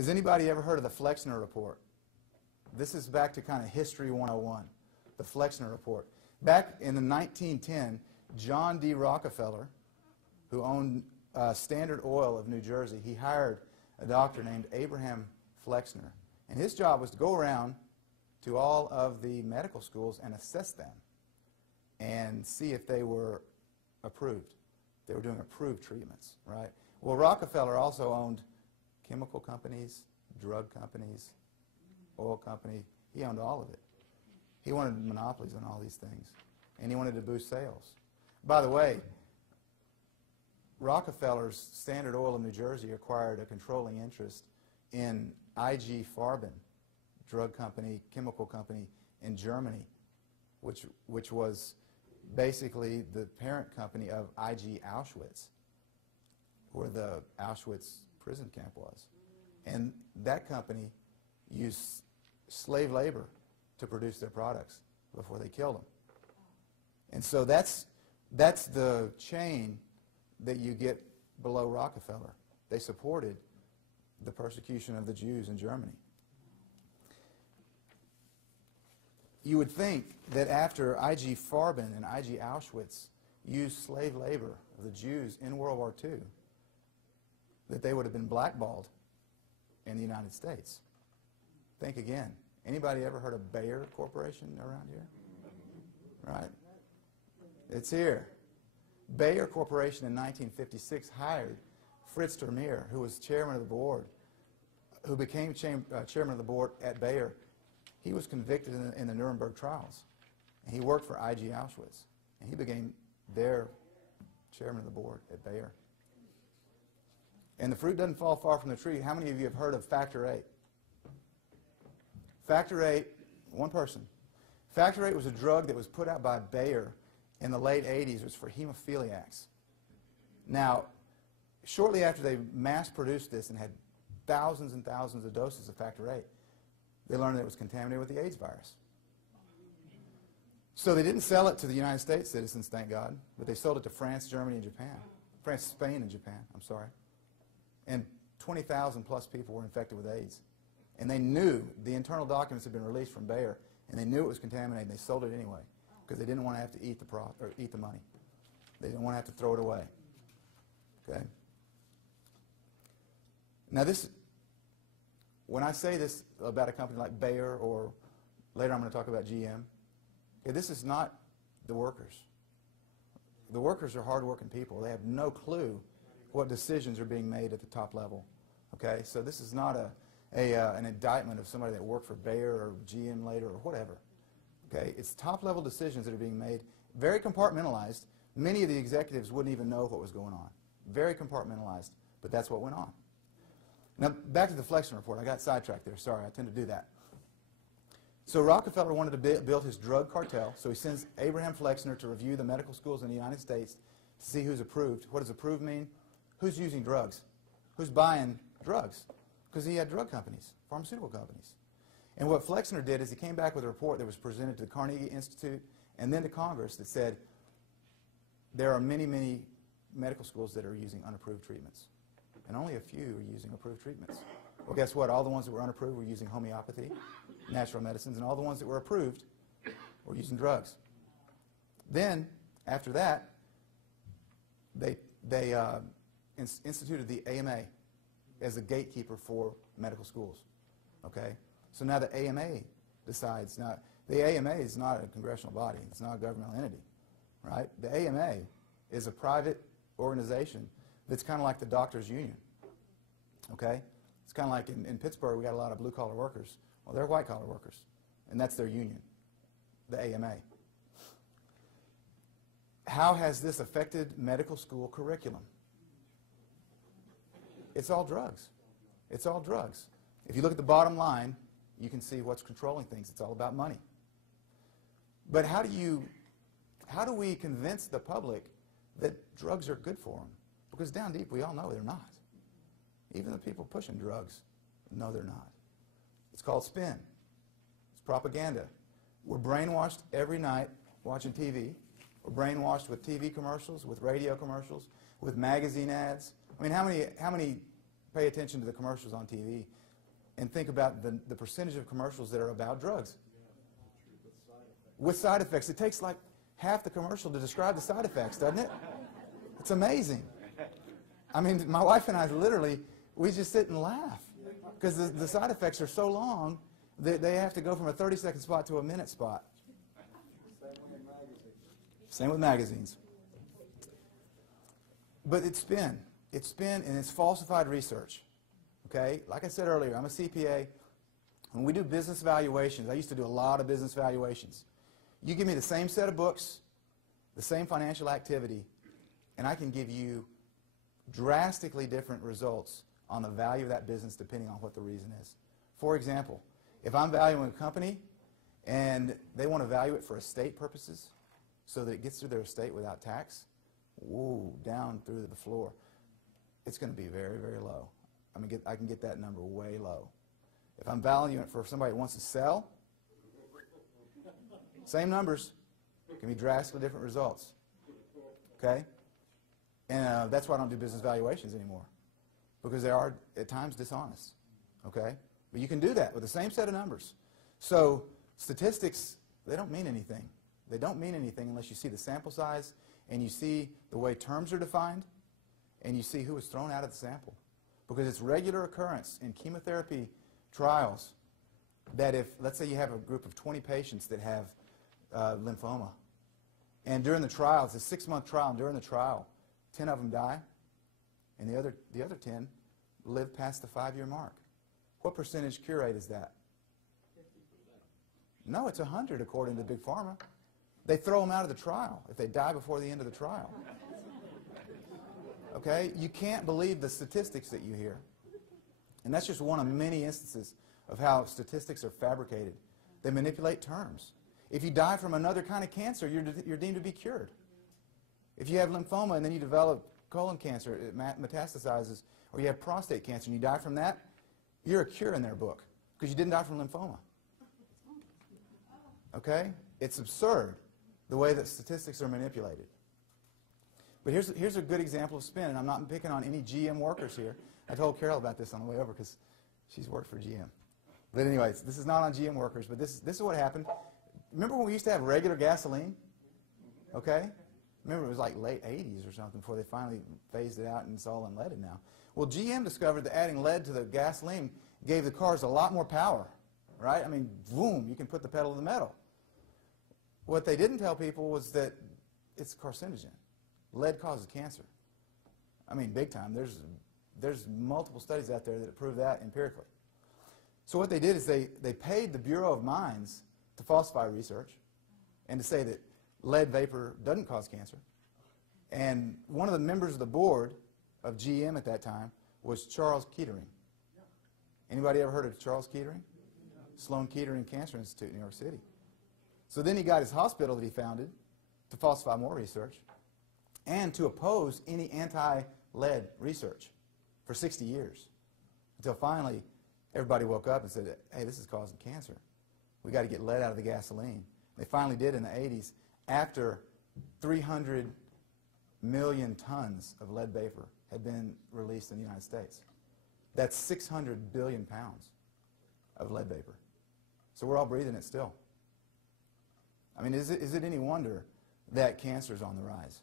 Has anybody ever heard of the Flexner Report? This is back to kind of History 101, the Flexner Report. Back in the 1910, John D. Rockefeller, who owned Standard Oil of New Jersey, he hired a doctor named Abraham Flexner. And his job was to go around to all of the medical schools and assess them and see if they were approved. They were doing approved treatments, right? Well, Rockefeller also owned chemical companies, drug companies, oil company. He owned all of it. He wanted monopolies on all these things, and he wanted to boost sales. By the way, Rockefeller's Standard Oil of New Jersey acquired a controlling interest in IG Farben, drug company, chemical company in Germany, which was basically the parent company of IG Auschwitz, where the Auschwitz prison camp was. And that company used slave labor to produce their products before they killed them. And so that's the chain that you get below Rockefeller. They supported the persecution of the Jews in Germany. You would think that after IG Farben and IG Auschwitz used slave labor of the Jews in World War II, that they would have been blackballed in the United States. Think again. Anybody ever heard of Bayer Corporation around here? Right? It's here. Bayer Corporation in 1956 hired Fritz Termeer, who was chairman of the board, who became chairman of the board at Bayer. He was convicted in the Nuremberg trials, and he worked for IG Auschwitz, and he became their chairman of the board at Bayer. And the fruit doesn't fall far from the tree. How many of you have heard of Factor 8? Factor 8, one person. Factor 8 was a drug that was put out by Bayer in the late 80s. It was for hemophiliacs. Now, shortly after they mass-produced this and had thousands and thousands of doses of Factor 8, they learned that it was contaminated with the AIDS virus. So they didn't sell it to the United States citizens, thank God, but they sold it to France, Germany, and Japan. France, Spain, and Japan, I'm sorry. And 20,000 plus people were infected with AIDS. And they knew, the internal documents had been released from Bayer, and they knew it was contaminated, and they sold it anyway, because they didn't want to have to eat the money. They didn't want to have to throw it away. Okay? Now when I say this about a company like Bayer, or later I'm going to talk about GM, okay, this is not the workers. The workers are hard-working people. They have no clue what decisions are being made at the top level. Okay, so this is not an indictment of somebody that worked for Bayer or GM later or whatever. Okay, it's top-level decisions that are being made, very compartmentalized. Many of the executives wouldn't even know what was going on. Very compartmentalized, but that's what went on. Now, back to the Flexner Report. I got sidetracked there. Sorry, I tend to do that. So Rockefeller wanted to build his drug cartel, so he sends Abraham Flexner to review the medical schools in the United States to see who's approved. What does approved mean? Who's using drugs? Who's buying drugs? Because he had drug companies, pharmaceutical companies. And what Flexner did is he came back with a report that was presented to the Carnegie Institute and then to Congress that said there are many, many medical schools that are using unapproved treatments. And only a few are using approved treatments. Well, guess what? All the ones that were unapproved were using homeopathy, natural medicines, and all the ones that were approved were using drugs. Then, after that, they instituted the AMA as a gatekeeper for medical schools. Okay? So now the AMA decides. Now, the AMA is not a congressional body. It's not a governmental entity. Right? The AMA is a private organization that's kind of like the doctors' union. Okay? It's kind of like in Pittsburgh, we got a lot of blue-collar workers. Well, they're white-collar workers, and that's their union, the AMA. How has this affected medical school curriculum? It's all drugs. It's all drugs. If you look at the bottom line, you can see what's controlling things. It's all about money. But how do we convince the public that drugs are good for them? Because down deep, we all know they're not. Even the people pushing drugs know they're not. It's called spin. It's propaganda. We're brainwashed every night watching TV. We're brainwashed with TV commercials, with radio commercials, with magazine ads. I mean, how many pay attention to the commercials on TV and think about the percentage of commercials that are about drugs. With side effects. It takes like half the commercial to describe the side effects, doesn't it? It's amazing. I mean, my wife and I literally, we just sit and laugh because the side effects are so long that they have to go from a 30-second spot to a minute spot. Same with magazines. But it's spin. It's spin and it's falsified research. Okay? Like I said earlier, I'm a CPA. When we do business valuations, I used to do a lot of business valuations. You give me the same set of books, the same financial activity, and I can give you drastically different results on the value of that business depending on what the reason is. For example, if I'm valuing a company and they want to value it for estate purposes so that it gets through their estate without tax, whoa, down through the floor, it's going to be very, very low. I can get that number way low. If I'm valuing it for somebody that wants to sell, same numbers, can be drastically different results. Okay? And that's why I don't do business valuations anymore, because they are at times dishonest. Okay? But you can do that with the same set of numbers. So statistics, they don't mean anything. They don't mean anything unless you see the sample size and you see the way terms are defined and you see who was thrown out of the sample. Because it's regular occurrence in chemotherapy trials that if, let's say you have a group of 20 patients that have lymphoma, and during the trial, it's a 6-month trial, and during the trial, 10 of them die, and the other 10 live past the 5-year mark. What percentage cure rate is that? 50%. No, it's 100 according to Big Pharma. They throw them out of the trial if they die before the end of the trial. Okay? You can't believe the statistics that you hear. And that's just one of many instances of how statistics are fabricated. They manipulate terms. If you die from another kind of cancer, you're deemed to be cured. If you have lymphoma and then you develop colon cancer, it metastasizes, or you have prostate cancer and you die from that, you're a cure in their book because you didn't die from lymphoma. Okay? It's absurd the way that statistics are manipulated. But here's a good example of spin, and I'm not picking on any GM workers here. I told Carol about this on the way over because she's worked for GM. But anyways, this is not on GM workers, but this is what happened. Remember when we used to have regular gasoline? Okay? Remember, it was like late 80s or something before they finally phased it out and it's all unleaded now. Well, GM discovered that adding lead to the gasoline gave the cars a lot more power, right? I mean, boom, you can put the pedal to the metal. What they didn't tell people was that it's carcinogen. Lead causes cancer. I mean, big time. There's multiple studies out there that prove that empirically. So what they did is they paid the Bureau of Mines to falsify research and to say that lead vapor doesn't cause cancer. And one of the members of the board of GM at that time was Charles Kettering. Anybody ever heard of Charles Kettering? Sloan Kettering Cancer Institute in New York City. So then he got his hospital that he founded to falsify more research and to oppose any anti-lead research for 60 years until finally everybody woke up and said, hey, this is causing cancer. We got to get lead out of the gasoline. They finally did in the 80s after 300 million tons of lead vapor had been released in the United States. That's 600 billion pounds of lead vapor. So we're all breathing it still. I mean, is it any wonder that cancer is on the rise?